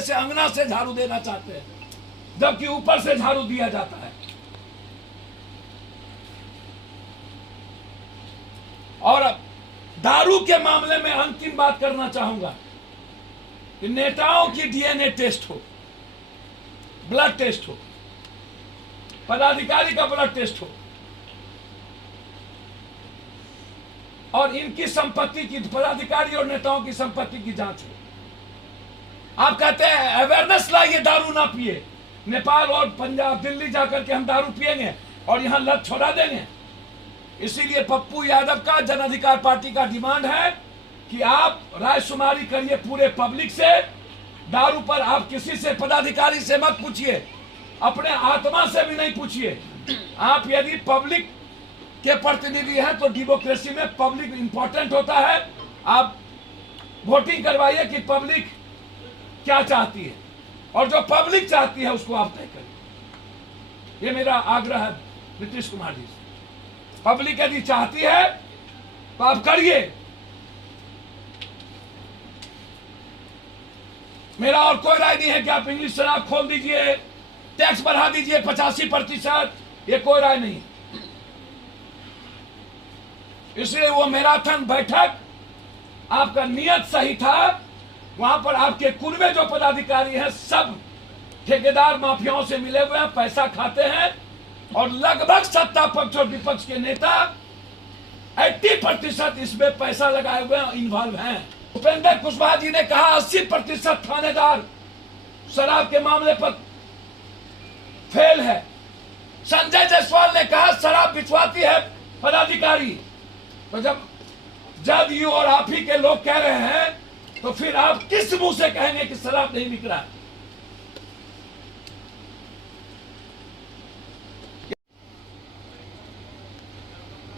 जैसे अंगना से झाड़ू देना चाहते हैं, जबकि ऊपर से झाड़ू दिया जाता है। और दारू के मामले में अंतिम बात करना चाहूंगा कि नेताओं की डीएनए टेस्ट हो, ब्लड टेस्ट हो, पदाधिकारी का ब्लड टेस्ट हो, और इनकी संपत्ति की, पदाधिकारी और नेताओं की संपत्ति की जांच हो। आप कहते हैं अवेयरनेस लाइए, दारू ना पिए। नेपाल और पंजाब, दिल्ली जाकर के हम दारू पिएंगे और यहां लत छोड़ा देंगे। इसीलिए पप्पू यादव का, जन अधिकार पार्टी का डिमांड है कि आप रायशुमारी करिए पूरे पब्लिक से। दारू पर आप किसी से, पदाधिकारी से मत पूछिए, अपने आत्मा से भी नहीं पूछिए। आप यदि पब्लिक के प्रतिनिधि हैं तो डेमोक्रेसी में पब्लिक इंपॉर्टेंट होता है। आप वोटिंग करवाइए कि पब्लिक क्या चाहती है, और जो पब्लिक चाहती है उसको आप तय करिए। ये मेरा आग्रह है नीतीश कुमार जी से। पब्लिक यदि चाहती है तो आप करिए। मेरा और कोई राय नहीं है कि आप इंग्लिश शराब खोल दीजिए, टैक्स बढ़ा दीजिए 85%, ये कोई राय नहीं। इसलिए वो मैराथन बैठक, आपका नियत सही था। वहां पर आपके कुनबे जो पदाधिकारी हैं सब ठेकेदार माफियाओं से मिले हुए हैं, पैसा खाते हैं, और लगभग सत्ता पक्ष और विपक्ष के नेता 80% इसमें पैसा लगाए हुए हैं, इन्वॉल्व हैं। उपेंद्र कुशवाहा जी ने कहा 80% थानेदार शराब के मामले पर फेल है। संजय जायसवाल ने कहा शराब बिचवाती है पदाधिकारी। तो जब जदयू और आप ही के लोग कह रहे हैं तो फिर आप किस मुंह से कहेंगे कि शराब नहीं बिक रहा है?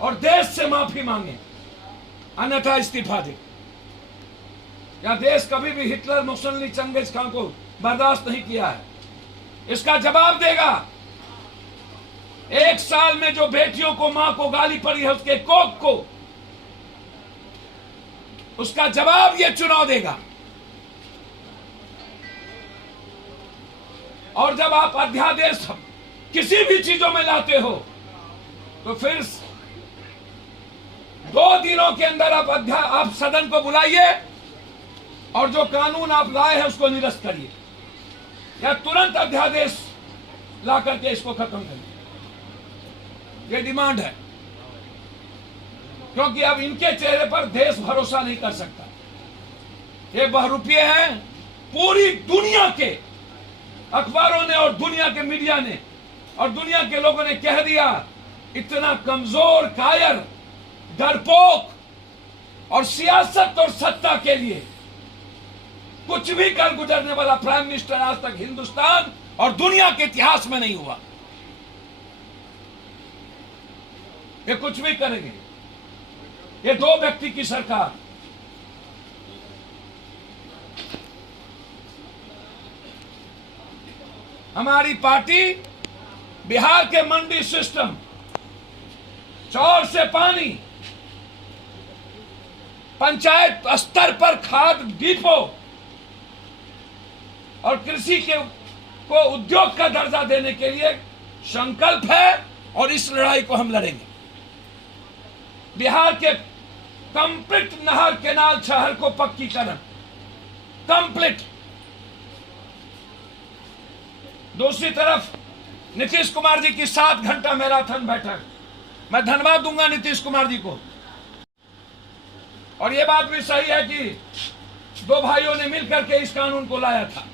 और देश से माफी मांगे, अन्यथा इस्तीफा दे। या देश कभी भी हिटलर, मुसोलिनी, चंगेज खान को बर्दाश्त नहीं किया है, इसका जवाब देगा। 1 साल में जो बेटियों को, मां को गाली पड़ी है, उसके कोख को, उसका जवाब ये चुनाव देगा। और जब आप अध्यादेश किसी भी चीजों में लाते हो तो फिर 2 दिनों के अंदर आप सदन को बुलाइए और जो कानून आप लाए हैं उसको निरस्त करिए, या तुरंत अध्यादेश ला करके इसको खत्म करिए। ये डिमांड है, क्योंकि अब इनके चेहरे पर देश भरोसा नहीं कर सकता। ये बहरूपिये हैं। पूरी दुनिया के अखबारों ने और दुनिया के मीडिया ने और दुनिया के लोगों ने कह दिया, इतना कमजोर, कायर, डरपोक और सियासत और सत्ता के लिए कुछ भी कर गुजरने वाला प्राइम मिनिस्टर आज तक हिंदुस्तान और दुनिया के इतिहास में नहीं हुआ। ये कुछ भी करेंगे। ये 2 व्यक्ति की सरकार। हमारी पार्टी बिहार के मंडी सिस्टम, चौर से पानी, पंचायत स्तर पर खाद डिपो और कृषि को उद्योग का दर्जा देने के लिए संकल्प है, और इस लड़ाई को हम लड़ेंगे। बिहार के कंप्लीट नहर, केनाल, शहर को पक्कीकरण कंप्लीट। दूसरी तरफ नीतीश कुमार जी की 7 घंटा मैराथन बैठक, मैं धन्यवाद दूंगा नीतीश कुमार जी को। और यह बात भी सही है कि 2 भाइयों ने मिलकर के इस कानून को लाया था,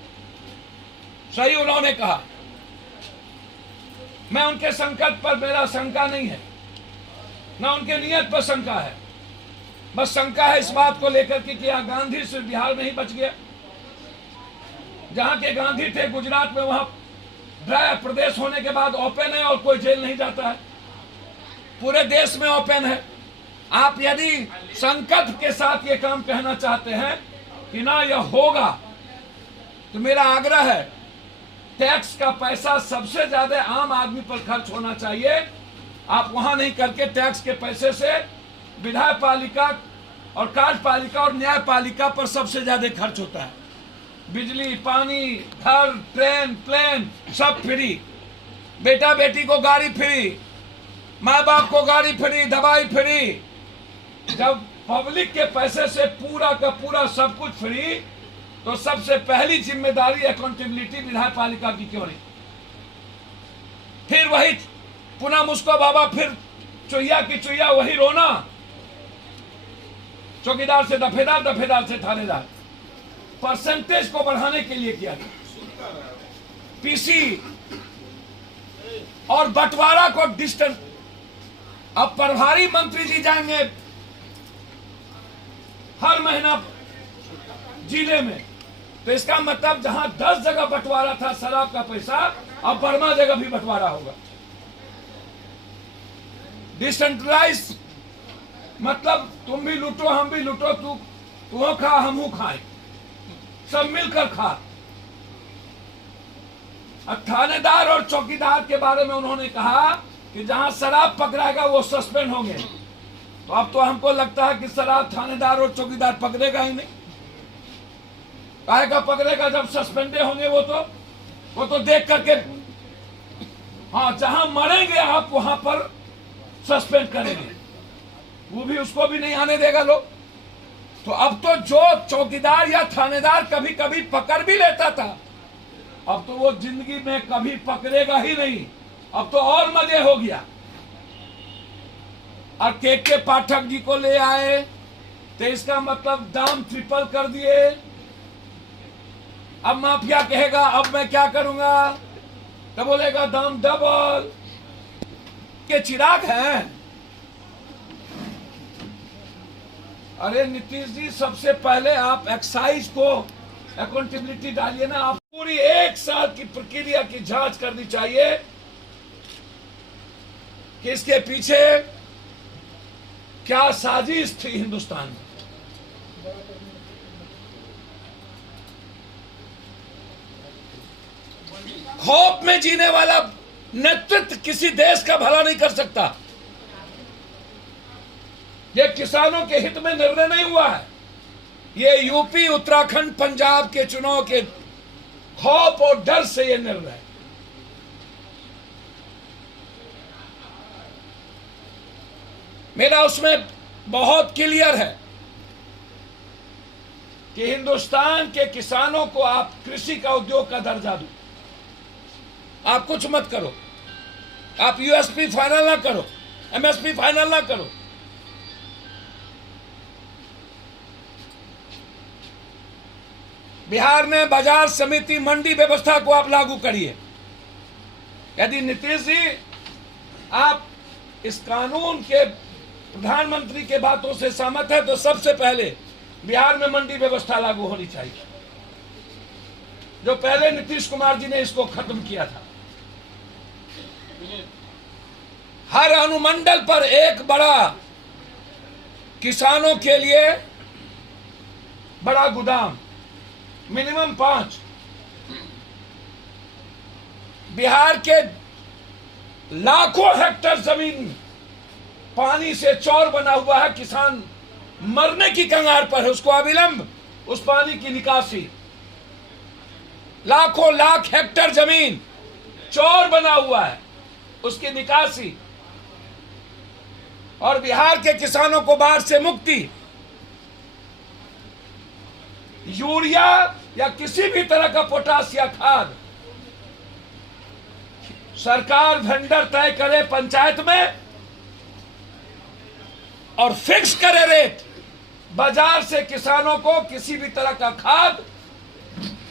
सही उन्होंने कहा। मैं उनके संकल्प पर मेरा शंका नहीं है, ना उनके नियत पर शंका है। बस शंका है इस बात को लेकर कि क्या गांधी सिर्फ बिहार में ही बच गया? जहां के गांधी थे गुजरात में, वहां ड्राई प्रदेश होने के बाद ओपन है और कोई जेल नहीं जाता है। पूरे देश में ओपन है। आप यदि संकल्प के साथ ये काम कहना चाहते हैं कि ना यह होगा, तो मेरा आग्रह है, टैक्स का पैसा सबसे ज्यादा आम आदमी पर खर्च होना चाहिए। आप वहां नहीं करके टैक्स के पैसे से विधायक पालिका और कार्यपालिका और न्यायपालिका पर सबसे ज्यादा खर्च होता है। बिजली, पानी, घर, ट्रेन, प्लेन सब फ्री, बेटा बेटी को गाड़ी फ्री, माँ बाप को गाड़ी फ्री, दवाई फ्री। जब पब्लिक के पैसे से पूरा का पूरा सब कुछ फ्री, तो सबसे पहली जिम्मेदारी अकाउंटेबिलिटी विधायक पालिका की क्यों नहीं? फिर वही पुनः मुझको बाबा, फिर चुहिया की चुहिया, वही रोना, चौकीदार से दफेदार, दफेदार से थानेदार। परसेंटेज को बढ़ाने के लिए किया गया, पीसी और बंटवारा को डिस्टेंस। अब प्रभारी मंत्री जी जाएंगे हर महीना जिले में, तो इसका मतलब जहां 10 जगह बंटवारा था शराब का पैसा, अब बर्मा जगह भी बंटवारा होगा। डिसेंट्रलाइज मतलब तुम भी लूटो हम भी लूटो, तू खा हम खाए, सब मिलकर खा। अब थानेदार और चौकीदार के बारे में उन्होंने कहा कि जहां शराब पकड़ाएगा वो सस्पेंड होंगे। तो अब तो हमको लगता है कि शराब थानेदार और चौकीदार पकड़ेगा ही नहीं। काहे का पकड़ेगा जब सस्पेंडे होंगे? वो तो देख करके, हाँ, जहां मरेंगे आप वहां पर सस्पेंड करेंगे, वो भी उसको भी नहीं आने देगा लोग। तो अब तो जो चौकीदार या थानेदार कभी कभी पकड़ भी लेता था, अब तो वो जिंदगी में कभी पकड़ेगा ही नहीं। अब तो और मजे हो गया। और के पाठक जी को ले आए, तो इसका मतलब दाम ट्रिपल कर दिए। अब माफिया कहेगा अब मैं क्या करूंगा, तो बोलेगा दाम डबल। के चिराग हैं। अरे नीतीश जी, सबसे पहले आप एक्साइज को अकाउंटेबिलिटी डालिए ना। आप पूरी 1 साल की प्रक्रिया की जांच करनी चाहिए कि इसके पीछे क्या साजिश थी हिंदुस्तान में। खौफ में जीने वाला नेतृत्व किसी देश का भला नहीं कर सकता। ये किसानों के हित में निर्णय नहीं हुआ है, ये यूपी, उत्तराखंड, पंजाब के चुनाव के खौफ और डर से ये निर्णय। मेरा उसमें बहुत क्लियर है कि हिंदुस्तान के किसानों को आप कृषि का उद्योग का दर्जा दो। आप कुछ मत करो, आप यूएसपी फाइनल ना करो, एमएसपी फाइनल ना करो। बिहार में बाजार समिति मंडी व्यवस्था को आप लागू करिए। यदि नीतीश जी आप इस कानून के प्रधानमंत्री के बातों से सहमत है, तो सबसे पहले बिहार में मंडी व्यवस्था लागू होनी चाहिए, जो पहले नीतीश कुमार जी ने इसको खत्म किया था। हर अनुमंडल पर एक बड़ा किसानों के लिए बड़ा गोदाम, मिनिमम 5। बिहार के लाखों हेक्टेयर जमीन पानी से चौर बना हुआ है, किसान मरने की कगार पर है, उसको अविलंब उस पानी की निकासी। लाखों लाख हेक्टेयर जमीन चौर बना हुआ है, उसकी निकासी। और बिहार के किसानों को बाढ़ से मुक्ति। यूरिया या किसी भी तरह का पोटास या खाद सरकार वेंडर तय करे पंचायत में और फिक्स करे रेट। बाजार से किसानों को किसी भी तरह का खाद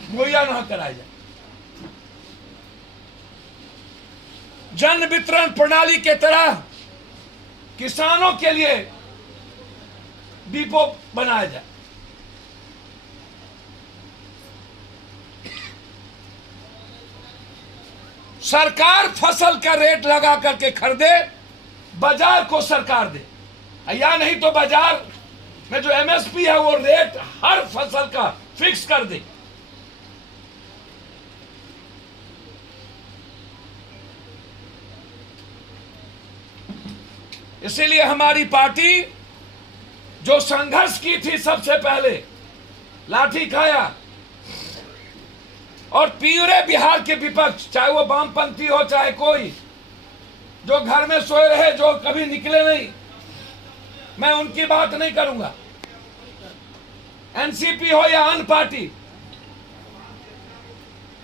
मुहैया न कराया जाए। जन वितरण प्रणाली के तरह किसानों के लिए डिपो बनाया जाए। सरकार फसल का रेट लगा करके खरीदे, बाजार को सरकार दे, या नहीं तो बाजार में जो एमएसपी है वो रेट हर फसल का फिक्स कर दे। इसीलिए हमारी पार्टी जो संघर्ष की थी सबसे पहले, लाठी खाया, और पूरे बिहार के विपक्ष, चाहे वो वामपंथी हो चाहे कोई, जो घर में सोए रहे, जो कभी निकले नहीं, मैं उनकी बात नहीं करूंगा। एनसीपी हो या अन्य पार्टी,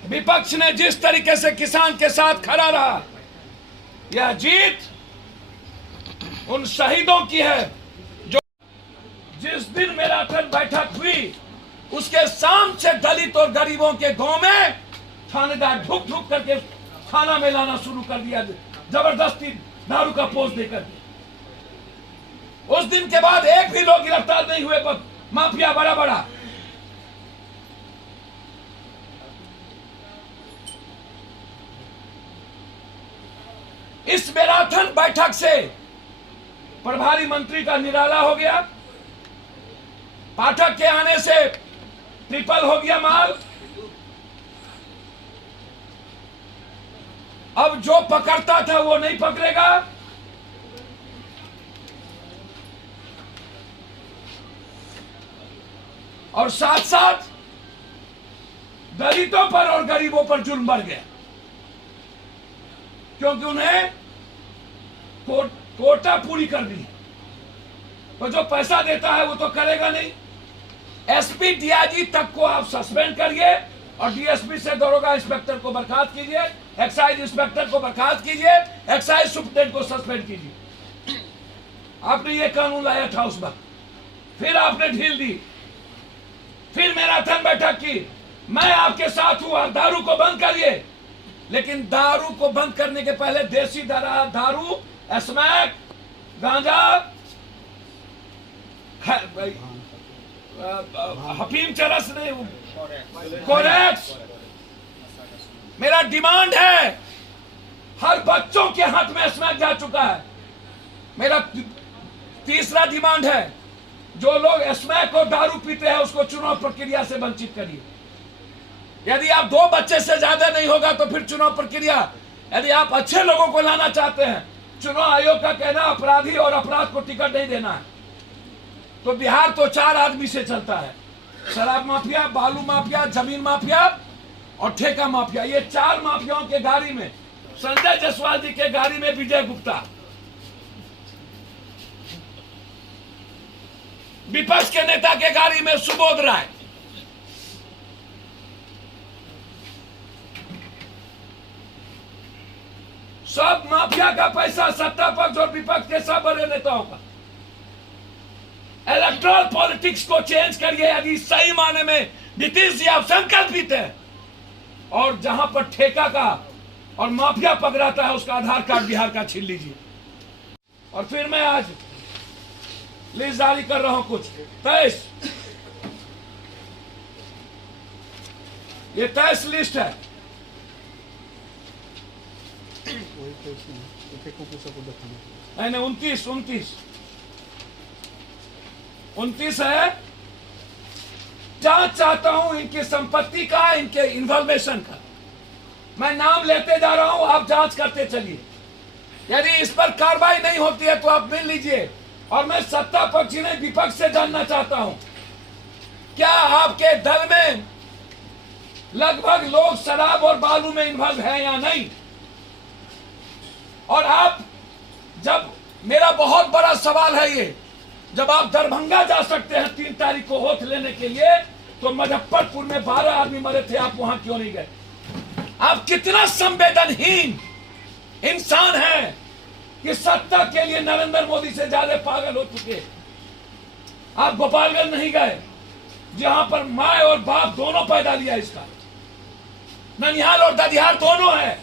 विपक्ष ने जिस तरीके से किसान के साथ खड़ा रहा, यह जीत उन शहीदों की है जो जिस दिन मैराथन बैठक हुई उसके शाम से दलित और गरीबों के गांव में थानेदार ढुक ढुक करके थाना में लाना शुरू कर दिया, जबरदस्ती दारू का पोस्ट देकर। उस दिन के बाद एक भी लोग गिरफ्तार नहीं हुए, माफिया बड़ा बड़ा। इस मैराथन बैठक से प्रभारी मंत्री का निराला हो गया, पाठक के आने से ट्रिपल हो गया माल। अब जो पकड़ता था वो नहीं पकड़ेगा। और साथ साथ दलितों पर और गरीबों पर जुल्म बढ़ गया, क्योंकि उन्हें कोटा पूरी कर दी। तो जो पैसा देता है वो तो करेगा नहीं। एसपी डीआईजी तक को आप सस्पेंड करिए और डीएसपी से दरोगा इंस्पेक्टर को बर्खास्त कीजिए, एक्साइज इंस्पेक्टर को बर्खास्त कीजिए, एक्साइज सुप्रीटेंडेंट को सस्पेंड कीजिए। आपने ये कानून लाया था उस वक्त, फिर आपने ढील दी, फिर मैराथन बैठक की। मैं आपके साथ हूं, आप दारू को बंद करिए, लेकिन दारू को बंद करने के पहले देसी दारू, स्मैक, गांजा, हफीम चरस नहीं, कोरेक्स। मेरा डिमांड है, हर बच्चों के हाथ में स्मैक जा चुका है। मेरा तीसरा डिमांड है, जो लोग स्मैक और दारू पीते हैं उसको चुनाव प्रक्रिया से वंचित करिए। यदि आप 2 बच्चे से ज्यादा नहीं होगा तो फिर चुनाव प्रक्रिया, यदि आप अच्छे लोगों को लाना चाहते हैं, चुनाव आयोग का कहना अपराधी और अपराध को टिकट नहीं देना है। तो बिहार तो 4 आदमी से चलता है, शराब माफिया, बालू माफिया, जमीन माफिया और ठेका माफिया। ये 4 माफियाओं के गाड़ी में, संजय जायसवाल जी के गाड़ी में विजय गुप्ता, विपक्ष के नेता के गाड़ी में सुबोध राय, सब माफिया का पैसा सत्ता पक्ष और विपक्ष के सब बड़े नेताओं का। इलेक्ट्रल पॉलिटिक्स को चेंज करिए यदि सही माने में नीतीश जी आप संकल्पित हैं। और जहां पर ठेका का और माफिया पकड़ाता है उसका आधार कार्ड बिहार का छीन लीजिए। और फिर मैं आज लिस्ट जारी कर रहा हूं कुछ 23, ये 23 लिस्ट है। नहीं 29 है। जांच चाहता हूं इनकी संपत्ति का, इनके इन्फॉर्मेशन का। मैं नाम लेते जा रहा हूं, आप जांच करते चलिए। यदि इस पर कार्रवाई नहीं होती है तो आप मिल लीजिए। और मैं सत्ता पक्ष ने विपक्ष से जानना चाहता हूं, क्या आपके दल में लगभग लोग शराब और बालू में इन्वॉल्व हैं या नहीं? और आप, जब मेरा बहुत बड़ा सवाल है ये, जब आप दरभंगा जा सकते हैं 3 तारीख को वोट लेने के लिए, तो मुजफ्फरपुर में 12 आदमी मरे थे, आप वहां क्यों नहीं गए? आप कितना संवेदनहीन इंसान हैं कि सत्ता के लिए नरेंद्र मोदी से ज्यादा पागल हो चुके। आप गोपालगंज नहीं गए, जहां पर माँ और बाप दोनों पैदा लिया इसका, ननिहाल और ददिहार दोनों है।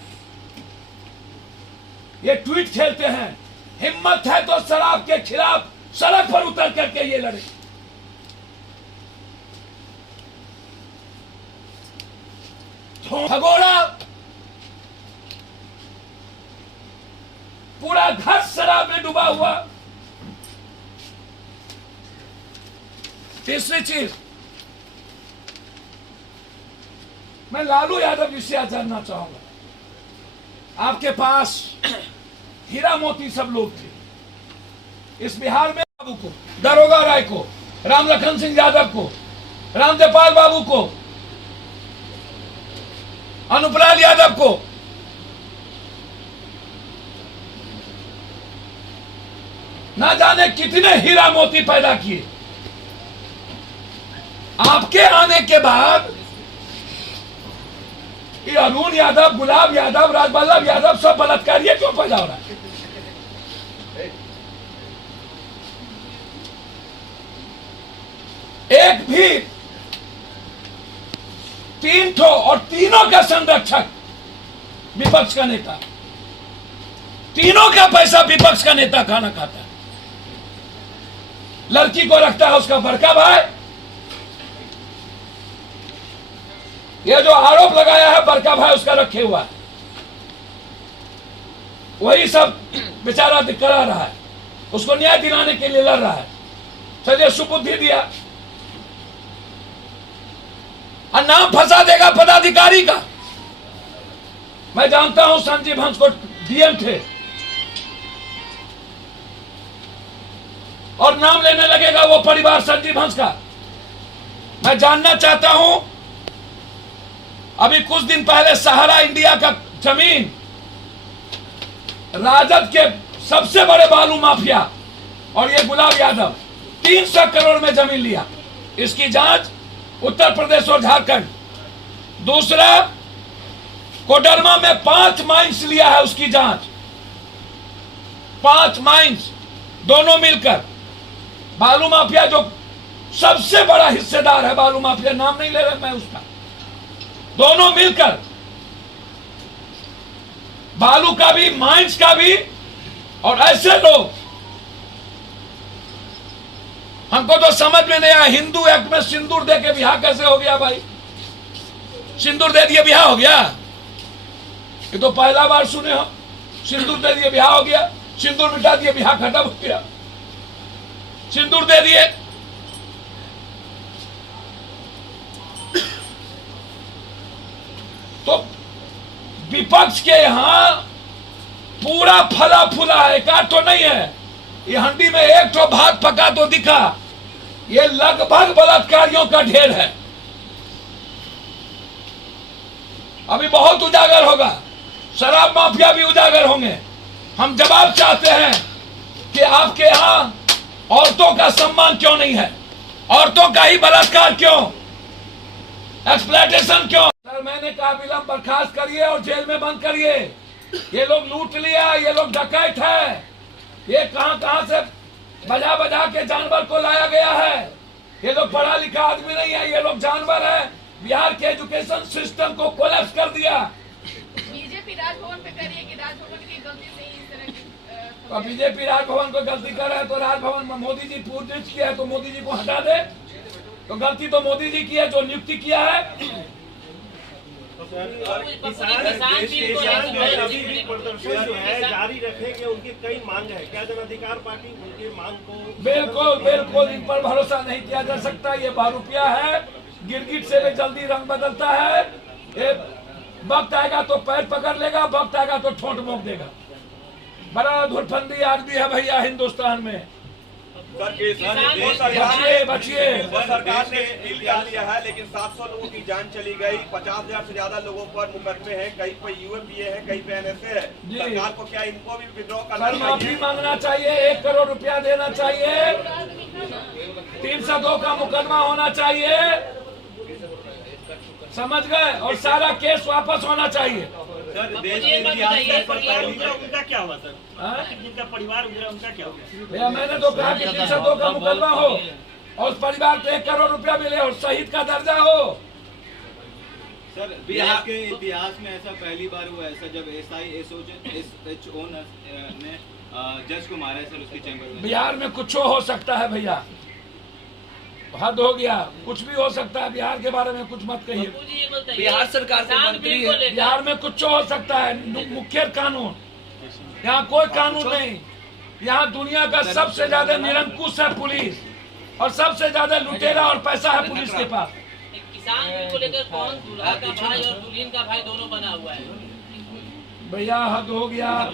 ये ट्वीट खेलते हैं, हिम्मत है तो शराब के खिलाफ सड़क पर उतर करके ये लड़े। भगोड़ा, पूरा घर शराब में डूबा हुआ। तीसरी चीज, मैं लालू यादव जी से जानना चाहूंगा। आपके पास हीरा मोती सब लोग थे इस बिहार में। बाबू को, दरोगा राय को, राम लखन सिंह यादव को, रामदेपाल बाबू को, अनुपलाल यादव को। ना जाने कितने हीरा मोती पैदा किए। आपके आने के बाद ये अरुण यादव, गुलाब यादव, राजवल्लभ यादव सब बलात्कारी क्यों पैदा हो रहा है? एक भी 3 ठो और तीनों का संरक्षक विपक्ष का नेता, तीनों का पैसा विपक्ष का नेता खाना खाता है। लड़की को रखता है उसका बड़का भाई। ये जो आरोप लगाया है बड़का भाई उसका रखे हुआ है, वही सब बेचारा करा रहा है, उसको न्याय दिलाने के लिए लड़ रहा है। चलिए सुबुद्धि दिया और नाम फंसा देगा पदाधिकारी का। मैं जानता हूं संजीव हंस को डीएम थे और नाम लेने लगेगा वो परिवार संजीव हंस का। मैं जानना चाहता हूं, अभी कुछ दिन पहले सहारा इंडिया का जमीन राजद के सबसे बड़े बालू माफिया और ये गुलाब यादव 300 करोड़ में जमीन लिया। इसकी जांच उत्तर प्रदेश और झारखंड। दूसरा, कोडरमा में 5 माइंस लिया है, उसकी जांच। 5 माइंस दोनों मिलकर। बालू माफिया जो सबसे बड़ा हिस्सेदार है, बालू माफिया नाम नहीं ले रहा मैं उसका, दोनों मिलकर बालू का भी माइंस का भी। और ऐसे लोग, हमको तो समझ में नहीं आया, हिंदू एक्ट में सिंदूर दे के ब्याह कैसे हो गया भाई? सिंदूर दे दिए ब्याह हो गया? ये तो पहला बार सुने हो। सिंदूर दे दिए ब्याह हो गया, सिंदूर मिटा दिए ब्याह खत्म हो गया। सिंदूर दे दिए, तो विपक्ष के यहां पूरा फला फूला है, एकाध तो नहीं है। ये हंडी में एक तो भात पका तो दिखा, ये लगभग बलात्कारियों का ढेर है। अभी बहुत उजागर होगा, शराब माफिया भी उजागर होंगे। हम जवाब चाहते हैं कि आपके यहां औरतों का सम्मान क्यों नहीं है? औरतों का ही बलात्कार क्यों? एक्सप्लॉयटेशन क्यों? सर मैंने कहा विलंब बर्खास्त करिए और जेल में बंद करिए। ये लोग लूट लिया, ये लोग डकैत है। ये कहां से बजा बजा के जानवर को लाया गया है। ये लोग पढ़ा लिखा आदमी नहीं है, ये लोग जानवर है। बिहार के एजुकेशन सिस्टम को कोलैप्स कर दिया। बीजेपी राजभवन पे कह रही है कि राजभवन की गलती से ही इस तरह की तो बीजेपी राजभवन को गलती कर रहा है, तो राजभवन में मोदी जी पूर्ण किया है तो मोदी जी को हटा दे। तो गलती तो मोदी जी की है जो नियुक्ति किया है। किसान जो है अभी भी प्रदर्शन जो है जारी रखेंगे, उनकी कई मांग है। क्या जन अधिकार पार्टी उनकी मांग को बिल्कुल इन पर भरोसा नहीं किया जा सकता। ये बारूपिया है, गिरगिट से भी जल्दी रंग बदलता है। वक्त आएगा तो पैर पकड़ लेगा, वक्त आएगा तो ठोंठ मोक देगा। बड़ा धुरफंदी आदमी है भैया हिंदुस्तान में। बचिए सरकार ने डील कर लिया है, लेकिन 700 लोगों की जान चली गई। 50,000 से ज्यादा लोगों पर मुकदमे हैं, कहीं पे यूएपीए है, कहीं पे एनएसए है। सरकार को क्या इनको भी विड्रॉ करना चाहिए? माफी मांगना चाहिए, 1 करोड़ रुपया देना चाहिए, 302 का मुकदमा होना चाहिए, समझ गए? और सारा केस वापस होना चाहिए। सर देश में उनका क्या हुआ सर? जिनका परिवार उजरा उनका क्या हुआ? भैया मैंने तो कहा कि 302 का मुकदमा हो और उस परिवार को 1 करोड़ रुपया मिले और शहीद का दर्जा हो। सर बिहार के इतिहास में ऐसा पहली बार हुआ है सर, जब SHO ने जज को मारा है सर उसके चैम्बर में। बिहार में कुछ हो सकता है भैया, हद हो गया, कुछ भी हो सकता है। बिहार के बारे में कुछ मत कहिए। बिहार सरकार के मंत्री है, बिहार में कुछ हो सकता है। मुख्य कानून, यहाँ कोई कानून नहीं। यहाँ दुनिया का सबसे ज्यादा निरंकुश है पुलिस और सबसे ज्यादा लुटेरा और पैसा है पुलिस के पास। किसान बिल को लेकर कौन दूल्हा का भाई और दुल्हन का भाई दोनों बना हुआ है? भैया हद हो गया।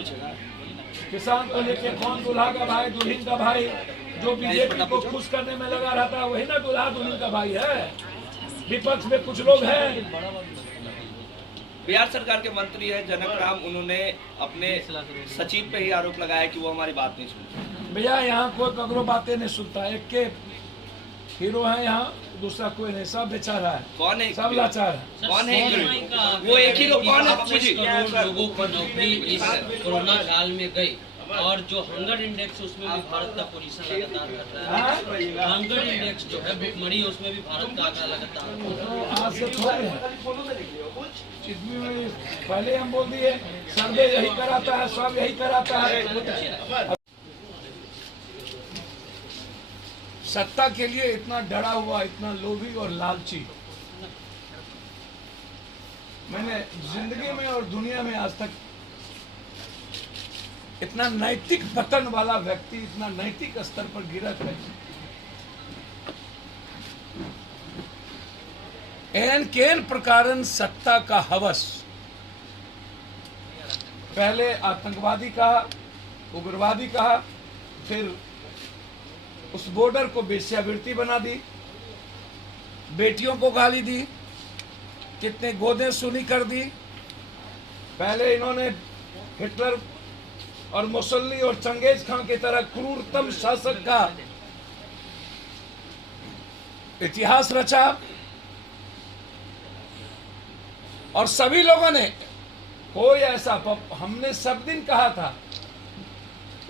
किसान को लेके कौन दूल्हा का भाई दुल्हन का भाई? जो बीजेपी को खुश करने में लगा रहता है वही ना दूल्हा दुल्हन का भाई है। विपक्ष में कुछ लोग हैं बिहार सरकार के मंत्री है जनक राम, उन्होंने अपने सचिव पे ही आरोप लगाया कि वो हमारी बात नहीं सुनते। भैया यहाँ कोई ककरो बातें नहीं सुनता, एक के हीरो है यहाँ, दूसरा कोई नहीं, सब बेचारा है, कौन है सब लाचार है। कौन है वो एक ही लोग? कौन है 25 करोड़ लोगों की नौकरी इस कोरोना काल में गई, और जो हंगर इंडेक्स उसमें भी भारत का पोजीशन लगातार कर रहा है। हंगर इंडेक्स जो है भुखमरी, उसमें भी भारत का आंकड़ा लगातार। आज से थोड़े है चिटनी में पहले हम बोल दिए, सर्वे यही कराता है, सब यही कराता है। सत्ता के लिए इतना डरा हुआ, इतना लोभी और लालची मैंने जिंदगी में और दुनिया में आज तक, इतना नैतिक पतन वाला व्यक्ति इतना नैतिक स्तर पर गिरत है। एन केन प्रकारन सत्ता का हवस, पहले आतंकवादी कहा, उग्रवादी कहा, फिर उस बॉर्डर को वेश्यावृत्ति बना दी, बेटियों को गाली दी, कितने गोदे सुनी कर दी। पहले इन्होंने हिटलर और मुसल्ली और चंगेज खां की तरह क्रूरतम शासक का इतिहास रचा, और सभी लोगों ने कोई ऐसा, हमने सब दिन कहा था,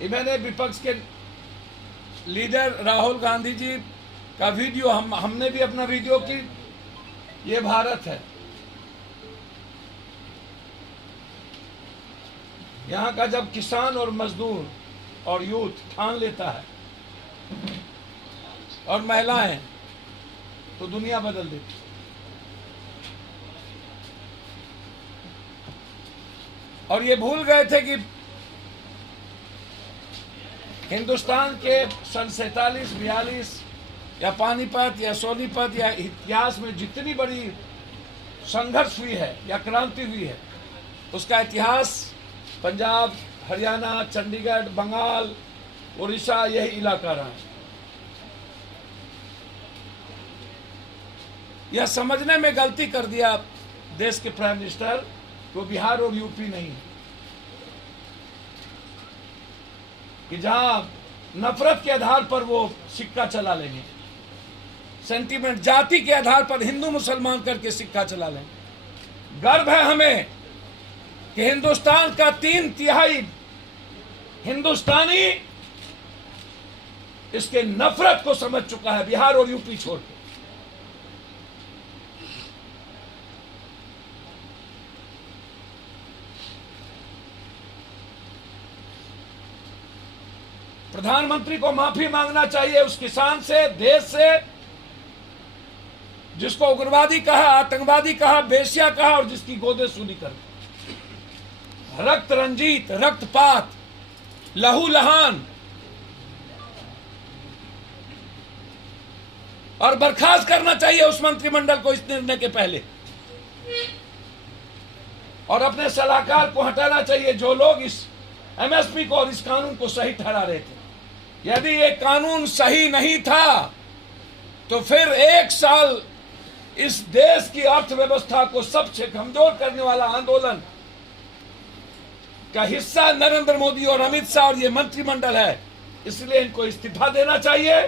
मैंने विपक्ष के लीडर राहुल गांधी जी का वीडियो, हमने भी अपना वीडियो की, ये भारत है, यहाँ का जब किसान और मजदूर और यूथ ठान लेता है और महिलाएं, तो दुनिया बदल देती। और ये भूल गए थे कि हिंदुस्तान के सन 47-42 या पानीपत या सोनीपत या इतिहास में जितनी बड़ी संघर्ष हुई है या क्रांति हुई है, उसका इतिहास पंजाब, हरियाणा, चंडीगढ़, बंगाल, उड़ीसा, यही इलाका रहा है। यह समझने में गलती कर दिया देश के प्राइम मिनिस्टर को बिहार और यूपी नहीं, कि जहां नफरत के आधार पर वो सिक्का चला लेंगे, सेंटीमेंट, जाति के आधार पर हिंदू मुसलमान करके सिक्का चला लेंगे। गर्व है हमें कि हिंदुस्तान का 3/3 हिंदुस्तानी इसके नफरत को समझ चुका है, बिहार और यूपी छोड़ के। प्रधानमंत्री को माफी मांगना चाहिए उस किसान से, देश से, जिसको उग्रवादी कहा, आतंकवादी कहा, बेश्या कहा, और जिसकी गोदे सुनी कर, रक्त रंजित, रक्तपात, लहू लहान, और बर्खास्त करना चाहिए उस मंत्रिमंडल को इस निर्णय के पहले, और अपने सलाहकार को हटाना चाहिए जो लोग इस एमएसपी को और इस कानून को सही ठहरा रहे थे। यदि ये कानून सही नहीं था तो फिर 1 साल इस देश की अर्थव्यवस्था को सबसे कमजोर करने वाला आंदोलन का हिस्सा नरेंद्र मोदी और अमित शाह और ये मंत्रिमंडल है। इसलिए इनको इस्तीफा देना चाहिए